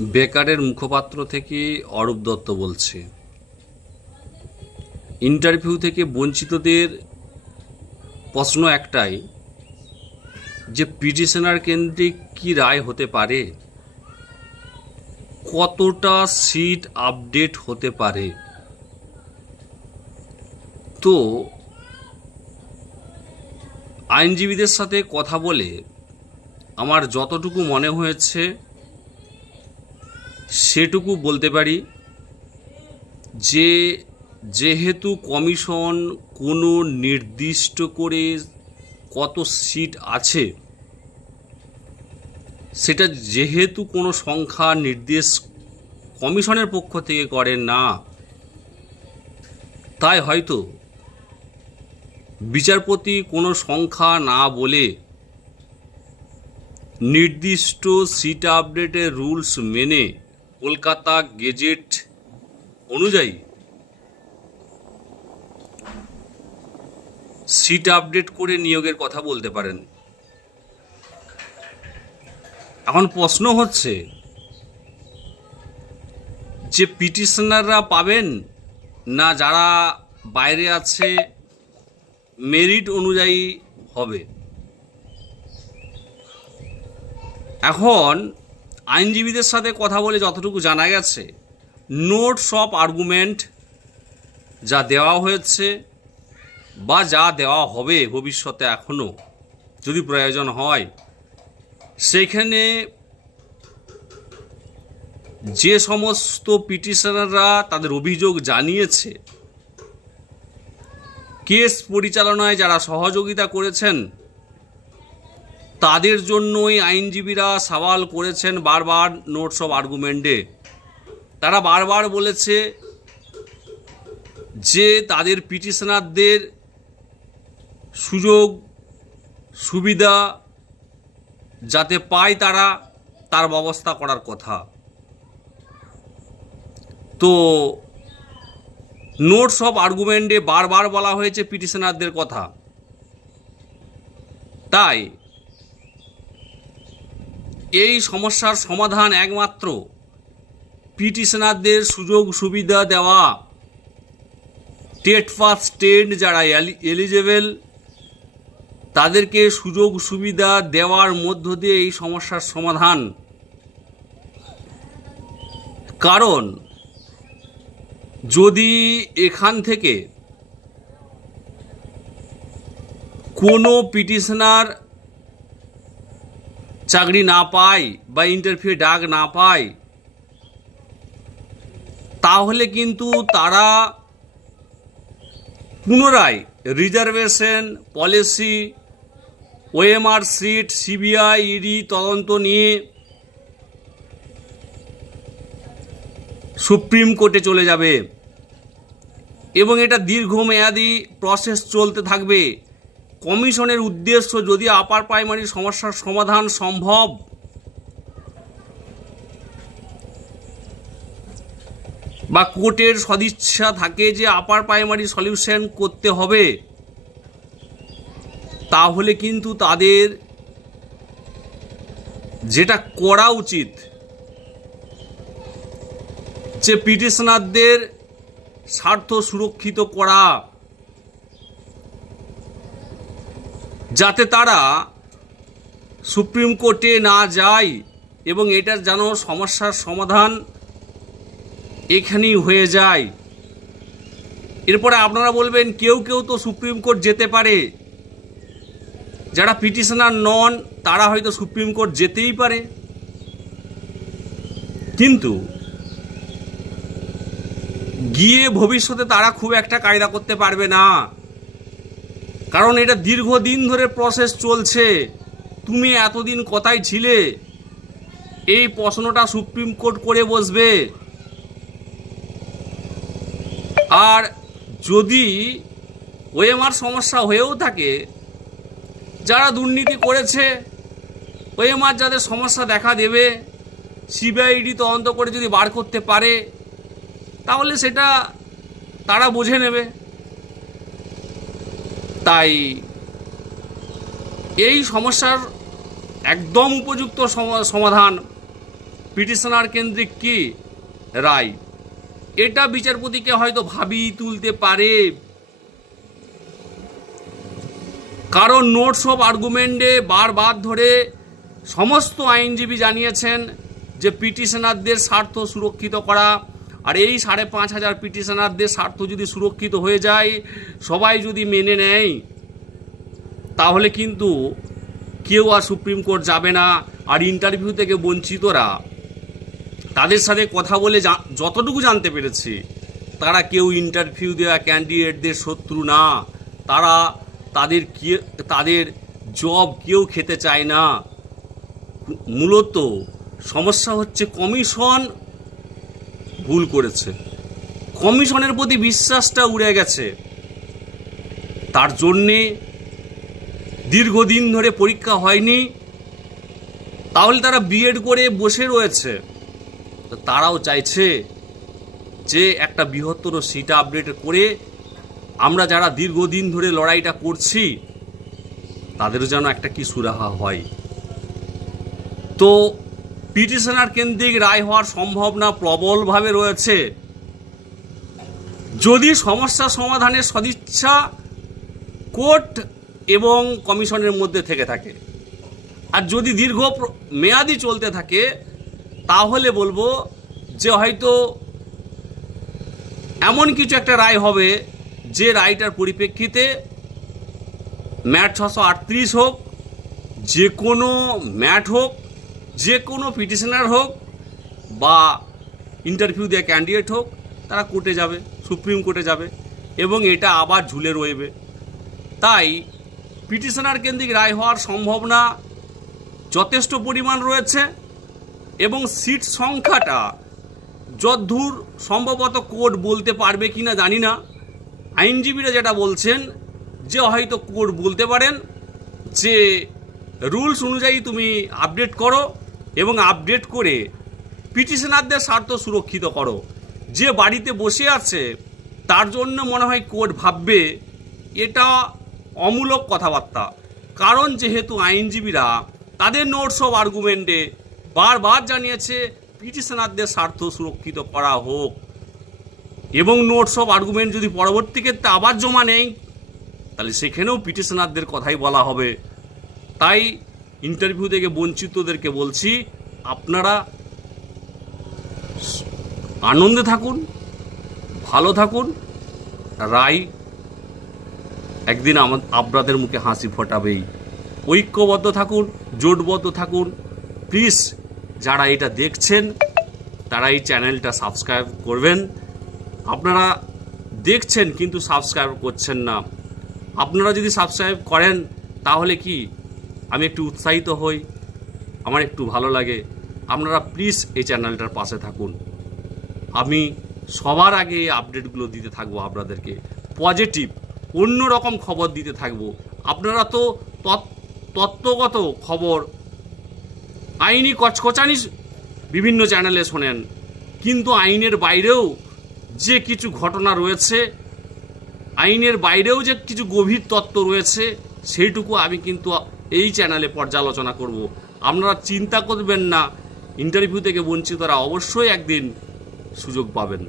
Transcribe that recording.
বেকারের মুখপাত্র থেকে অরূপ দত্ত বলছে। ইন্টারভিউ থেকে বঞ্চিতদের প্রশ্ন একটাই, যে পিটিশনার কেন্দ্রে কি রায় হতে পারে? কতটা সিট আপডেট হতে পারে? তো আইনজীবীদের সাথে কথা বলে আমার যতটুকু মনে হয়েছে সেটুকু বলতে পারি যে যেহেতু কমিশন কোনো নির্দিষ্ট করে কত সিট আছে, সেটা যেহেতু কোনো সংখ্যা নির্দেশ কমিশনের পক্ষ থেকে করে না, তাই হয়তো বিচারপতি কোনো সংখ্যা না বলে নির্দিষ্ট সিট আপডেটের রুলস মেনে কলকাতা গেজেট অনুযায়ী সিট আপডেট করে নিয়োগের কথা বলতে পারেন। এখন প্রশ্ন হচ্ছে, যে পিটিশনাররা পাবেন না যারা বাইরে আছে, মেরিট অনুযায়ী হবে। এখন আইনজীবীদের সাথে কথা বলে যতটুকু জানা গেছে, নোটস অফ আর্গুমেন্ট যা দেওয়া হয়েছে বা যা দেওয়া হবে ভবিষ্যতে এখনও যদি প্রয়োজন হয়, সেখানে যে সমস্ত পিটিশনাররা তাদের অভিযোগ জানিয়েছে, কেস পরিচালনায় যারা সহযোগিতা করেছেন তাদের জন্যই আইনজীবীরা সওয়াল করেছেন বারবার নোটস অফ আর্গুমেন্টে। তারা বারবার বলেছে যে তাদের পিটিশনারদের সুযোগ, সুবিধা যাতে পায় তারা, তার ব্যবস্থা করার কথা। তো নোটস অফ আর্গুমেন্টে বারবার বলা হয়েছে পিটিশনারদের কথা। তাই এই সমস্যার সমাধান একমাত্র পিটিশনারদের সুযোগ সুবিধা দেওয়া। টেট ফার্স্ট স্টেন্ড যারা এলিজেবেল তাদেরকে সুযোগ সুবিধা দেওয়ার মধ্য দিয়ে এই সমস্যার সমাধান। কারণ, যদি এখান থেকে কোনো পিটিশনার চাকরি না পায় বা ইন্টারভিউ ডাক না পায়, তাহলে কিন্তু তারা পুনরায় reservation policy OMR sheet CBI ED তদন্ত নিয়ে সুপ্রিম কোর্টে চলে যাবে। এবং এটা দীর্ঘমেয়াদী প্রসেস চলতে থাকবে। কমিশনের উদ্দেশ্য যদি আপার প্রাইমারি সমস্যার সমাধান সম্ভব? বা কোর্টের সদিচ্ছা থাকে যে আপার প্রাইমারি সলিউশন করতে হবে, তাহলে কিন্তু তাদের যেটা করা উচিত, যে পিটিশনারদের স্বার্থ সুরক্ষিত করা। যাতে তারা সুপ্রিম কোর্টে না যায় এবং এটার যেন সমস্যার সমাধান এখানেই হয়ে যায়। এরপরে আপনারা বলবেন, কেউ কেউ তো সুপ্রিম কোর্ট যেতে পারে। যারা পিটিশনার নন, তারা হয়তো সুপ্রিম কোর্ট যেতেই পারে। কিন্তু গিয়ে ভবিষ্যতে তারা খুব একটা কায়দা করতে পারবে না। কারণ এটা দীর্ঘদিন ধরে প্রসেস চলছে। তুমি এতদিন কোথায় ছিলে? এই প্রশ্নটা সুপ্রিম কোর্ট করে বসবে। আর যদি ওএমআর সমস্যা হয়েও থাকে, যারা দুর্নীতি করেছে, ওএমআর যাদের সমস্যা দেখা দেবে, সিবিআইডি তদন্ত করে যদি বার করতে পারে, তাহলে সেটা তারা বুঝে নেবে। তাই এই সমস্যার একদম উপযুক্ত সমাধান পিটিশনার কেন্দ্রিক কি? রায়। এটা বিচারপতিকে হয়তো ভাবি তুলতে পারে। কারণ নোটস অফ আর্গুমেন্টে বারবার ধরে সমস্ত আইনজীবী জানিয়েছেন যে পিটিশনারদের স্বার্থ সুরক্ষিত করা আর এই সাড়ে পাঁচ হাজার পিটিশনারদের স্বার্থ যদি সুরক্ষিত হয়ে যায়, সবাই যদি মেনে নেয়, তাহলে কিন্তু কেউ আর সুপ্রিম কোর্ট যাবে না, আর ইন্টারভিউ থেকে বঞ্চিতরা। তাদের সাথে কথা বলে যতটুকু জানতে পেরেছি, তারা কেউ ইন্টারভিউ দেওয়া ক্যান্ডিডেটদের শত্রু না। তারা তাদের তাদের জব কেউ খেতে চায় না। মূলত সমস্যা হচ্ছে কমিশন ভুল করেছে। কমিশনের প্রতি বিশ্বাসটা উড়ে গেছে। তার জন্যে দীর্ঘদিন ধরে পরীক্ষা হয়নি। তাহলে তারা বিএড করে বসে রয়েছে। তারাও চাইছে যে একটা বৃহত্তর সিট আপডেট করে আমরা যারা দীর্ঘদিন ধরে লড়াইটা করছি, তাদেরও যেন একটা কি সুরাহা হয়। তো পিটিশনার কেন্দ্রিক রায় হওয়ার সম্ভাবনা প্রবলভাবে রয়েছে। যদি সমস্যা সমাধানের সদিচ্ছা কোর্ট এবং কমিশনের মধ্যে থেকে থাকে, আর যদি দীর্ঘ মেয়াদি চলতে থাকে, তাহলে বলব যে হয়তো এমন কিছু একটা রায় হবে যে রায়টার পরিপ্রেক্ষিতে ম্যাট ছশো আটত্রিশ হোক, যে কোনো ম্যাট হোক যে কোনো পিটিশনার হোক বা ইন্টারভিউ দেওয়া ক্যান্ডিডেট হোক, তারা কোর্টে যাবে, সুপ্রিম কোর্টে যাবে, এবং এটা আবার ঝুলে রইবে। তাই পিটিশনার কেন্দ্রিক রায় হওয়ার সম্ভাবনা যথেষ্ট পরিমাণ রয়েছে, এবং সিট সংখ্যাটা যদ্দূর সম্ভবত কোর্ট বলতে পারবে কি না জানি না। আইনজীবীরা যেটা বলছেন যে হয়তো কোর্ট বলতে পারেন যে রুলস অনুযায়ী তুমি আপডেট করো এবং আপডেট করে পিটিশনারদের স্বার্থ সুরক্ষিত করো। যে বাড়িতে বসে আছে, তার জন্য মনে হয় কোর্ট ভাববে, এটা অমূলক কথাবার্তা। কারণ যেহেতু আইনজীবীরা তাদের নোটস অফ আর্গুমেন্টে বারবার জানিয়েছে, পিটিশনারদের স্বার্থ সুরক্ষিত করা হোক। এবং নোটস অফ আর্গুমেন্ট যদি পরবর্তী ক্ষেত্রে আবার জমা নেই, তাহলে সেখানেও পিটিশনারদের কথাই বলা হবে। তাই ইন্টারভিউ থেকে বঞ্চিতদেরকে বলছি, আপনারা আনন্দে থাকুন, ভালো থাকুন, রায় একদিন আমার আপনাদের মুখে হাসি ফোটাবেই। ঐক্যবদ্ধ থাকুন, জোটবদ্ধ থাকুন। প্লিজ যারা এটা দেখছেন, তারা এই চ্যানেলটা সাবস্ক্রাইব করবেন। আপনারা দেখছেন কিন্তু সাবস্ক্রাইব করছেন না। আপনারা যদি সাবস্ক্রাইব করেন, তাহলে কি আমি একটু উৎসাহিত হই। আমার একটু ভালো লাগে। আপনারা প্লিজ এই চ্যানেলটার পাশে থাকুন। আমি সবার আগে এই আপডেটগুলো দিতে থাকব আপনাদেরকে। পজিটিভ অন্য রকম খবর দিতে থাকব। আপনারা তো তত- তত্ত্বগত খবর, আইনি কচকচানি বিভিন্ন চ্যানেলে শোনেন। কিন্তু আইনের বাইরেও যে কিছু ঘটনা রয়েছে, আইনের বাইরেও যে কিছু গভীর তত্ত্ব রয়েছে, সেইটুকু আমি কিন্তু এই চ্যানেলে পর্যালোচনা করব। আপনারা চিন্তা করবেন না ইন্টারভিউ থেকে বঞ্চিতরা অবশ্যই একদিন সুযোগ পাবেন।